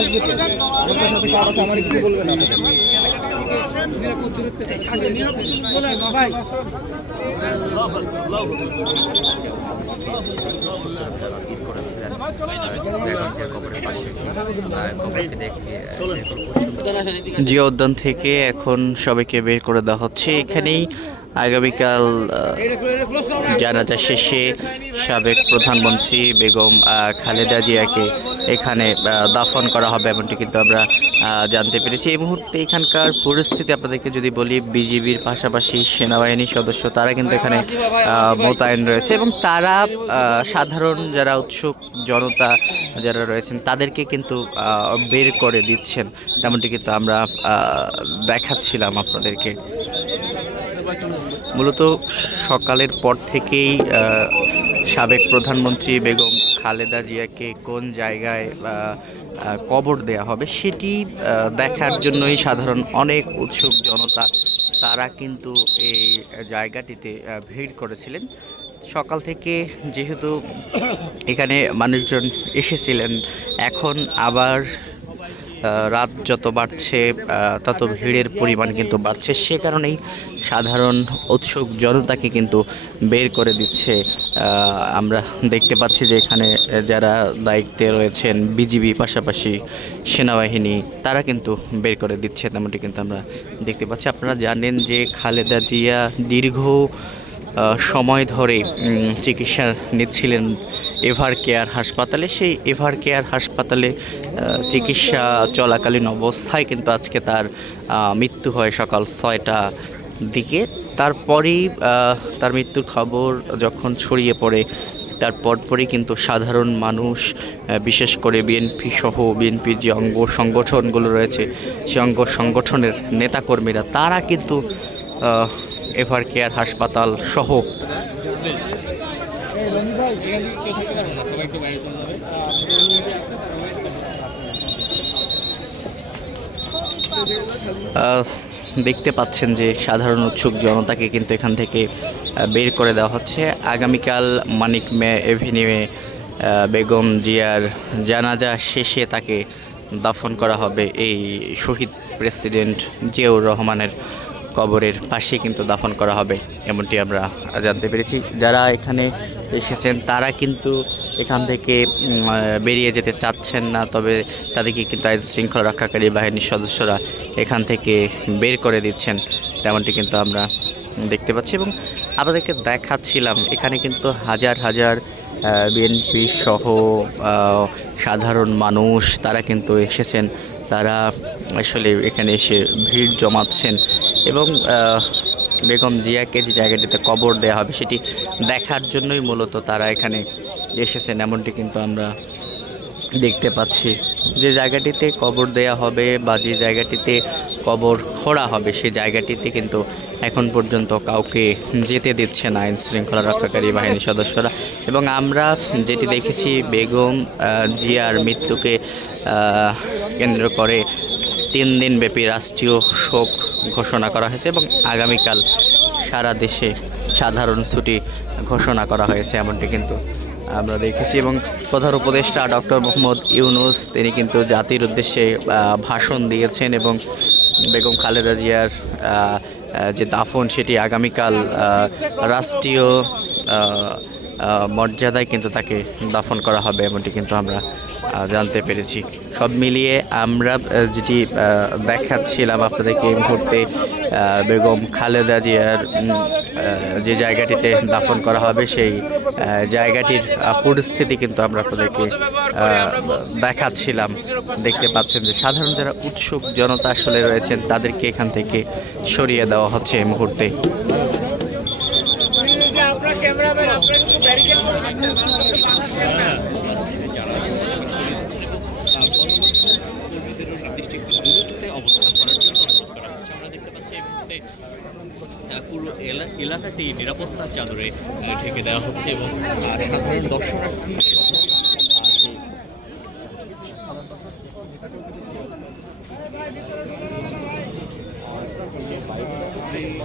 আসবে তো, আমাদের সাথে কার্ড আছে, আমার কিছু বলবে না আমাদের। যারা ভিড় করেছিলেন ড্রাগনজিয়ার কবরের পাশে কবরটি দেখে জিয়া উদ্যান থেকে এখন সবাইকে বের করে দেওয়া হচ্ছে। এখানেই আগামীকাল জানাজা শেষে সাবেক প্রধানমন্ত্রী বেগম খালেদা জিয়াকে এখানে দাফন করা হবে, এমনটি কিন্তু আমরা জানতে পেরেছি। এই মুহূর্তে এখানকার পরিস্থিতি আপনাদেরকে যদি বলি, বিজিবির পাশাপাশি সেনাবাহিনীর সদস্য তারা কিন্তু এখানে মোতায়েন রয়েছে এবং তারা সাধারণ যারা উৎসুক জনতা যারা রয়েছেন তাদেরকে কিন্তু বের করে দিচ্ছেন, তেমনটি কিন্তু আমরা দেখাচ্ছিলাম আপনাদেরকে। মূলত সকালের পর থেকেই সাবেক প্রধানমন্ত্রী বেগম খালেদা জিয়াকে কোন জায়গায় কবর দেয়া হবে সেটি দেখার জন্যই সাধারণ অনেক উৎসুক জনতা তারা কিন্তু এই জায়গাটিতে ভিড় করেছিলেন। সকাল থেকে যেহেতু এখানে মানুষজন এসেছিলেন, এখন আবার রাত যত বাড়ছে তত ভিড়ের পরিমাণ কিন্তু বাড়ছে, সে কারণেই সাধারণ উৎসুক জনতাকে কিন্তু বের করে দিচ্ছে। আমরা দেখতে পাচ্ছি যে এখানে যারা দায়িত্বে রয়েছেন বিজিবি পাশাপাশি সেনাবাহিনী তারা কিন্তু বের করে দিচ্ছে, তেমনটি কিন্তু আমরা দেখতে পাচ্ছি। আপনারা জানেন যে খালেদা জিয়া দীর্ঘ সময় ধরে চিকিৎসা নিচ্ছিলেন এভার কেয়ার হাসপাতালে। সেই এভার কেয়ার হাসপাতালে চিকিৎসা চলাকালীন অবস্থায় কিন্তু আজকে তার মৃত্যু হয় সকাল 6টার দিকে। তারপরেই তার মৃত্যুর খবর যখন ছড়িয়ে পড়ে তার পরপরই কিন্তু সাধারণ মানুষ, বিশেষ করে বিএনপি সহ বিএনপির যে অঙ্গ সংগঠনগুলো রয়েছে সেই অঙ্গ সংগঠনের নেতাকর্মীরা তারা কিন্তু এভার কেয়ার হাসপাতাল সহ দেখতে পাচ্ছেন যে সাধারণ উৎসুক জনতাকে কিন্তু এখান থেকে বের করে দেওয়া হচ্ছে। আগামীকাল মানিক মে এভিনিউয়ে বেগম জিয়ার জানাজা শেষে তাকে দাফন করা হবে এই শহীদ প্রেসিডেন্ট জিয়াউর রহমানের কবরের পাশে কিন্তু দাফন করা হবে, এমনটি আমরা জানতে পেরেছি। যারা এখানে এসেছেন তারা কিন্তু এখান থেকে বেরিয়ে যেতে চাচ্ছেন না, তবে তাদেরকে কিন্তু আইন শৃঙ্খলা রক্ষাকারী বাহিনীর সদস্যরা এখান থেকে বের করে দিচ্ছেন, তেমনটি কিন্তু আমরা দেখতে পাচ্ছি এবং আপনাদেরকে দেখাচ্ছিলাম। এখানে কিন্তু হাজার হাজার বিএনপি সহ সাধারণ মানুষ তারা কিন্তু এসেছেন, তারা আসলে এখানে এসে ভিড় জমাচ্ছেন এবং বেগম জিয়াকে যে জায়গাটিতে কবর দেওয়া হবে সেটি দেখার জন্যই মূলত তারা এখানে এসেছেন, এমনটি কিন্তু আমরা দেখতে পাচ্ছি। যে জায়গাটিতে কবর দেয়া হবে বা যে জায়গাটিতে কবর খোঁড়া হবে সেই জায়গাটিতে কিন্তু এখন পর্যন্ত কাউকে যেতে দিচ্ছে না আইন শৃঙ্খলা রক্ষাকারী বাহিনীর সদস্যরা। এবং আমরা যেটি দেখেছি, বেগম জিয়ার মৃত্যুকে কেন্দ্র করে 3 দিনব্যাপী রাষ্ট্রীয় শোক ঘোষণা করা হয়েছে এবং আগামীকাল সারা দেশে সাধারণ ছুটি ঘোষণা করা হয়েছে, এমনটি কিন্তু আমরা দেখেছি। এবং প্রধান উপদেষ্টা ডক্টর মোহাম্মদ ইউনূস তিনি কিন্তু জাতির উদ্দেশ্যে ভাষণ দিয়েছেন এবং বেগম খালেদা জিয়ার যে দাফন সেটি আগামীকাল রাষ্ট্রীয় মর্যাদায় কিন্তু তাকে দাফন করা হবে, এমনটি কিন্তু আমরা জানতে পেরেছি। সব মিলিয়ে আমরা যেটি দেখাচ্ছিলাম আপনাদেরকে এই মুহূর্তে বেগম খালেদা জিয়ার যে জায়গাটিতে দাফন করা হবে সেই জায়গাটির পরিস্থিতি কিন্তু আমরা আপনাদেরকে দেখাচ্ছিলাম। দেখতে পাচ্ছেন যে সাধারণ যারা উৎসুক জনতা আসলে রয়েছেন তাদেরকে এখান থেকে সরিয়ে দেওয়া হচ্ছে এই মুহূর্তে। পুরো এলাকাটি নিরাপত্তার চাদরে ঢেকে দেওয়া হচ্ছে এবং সাধারণ দর্শনার্থী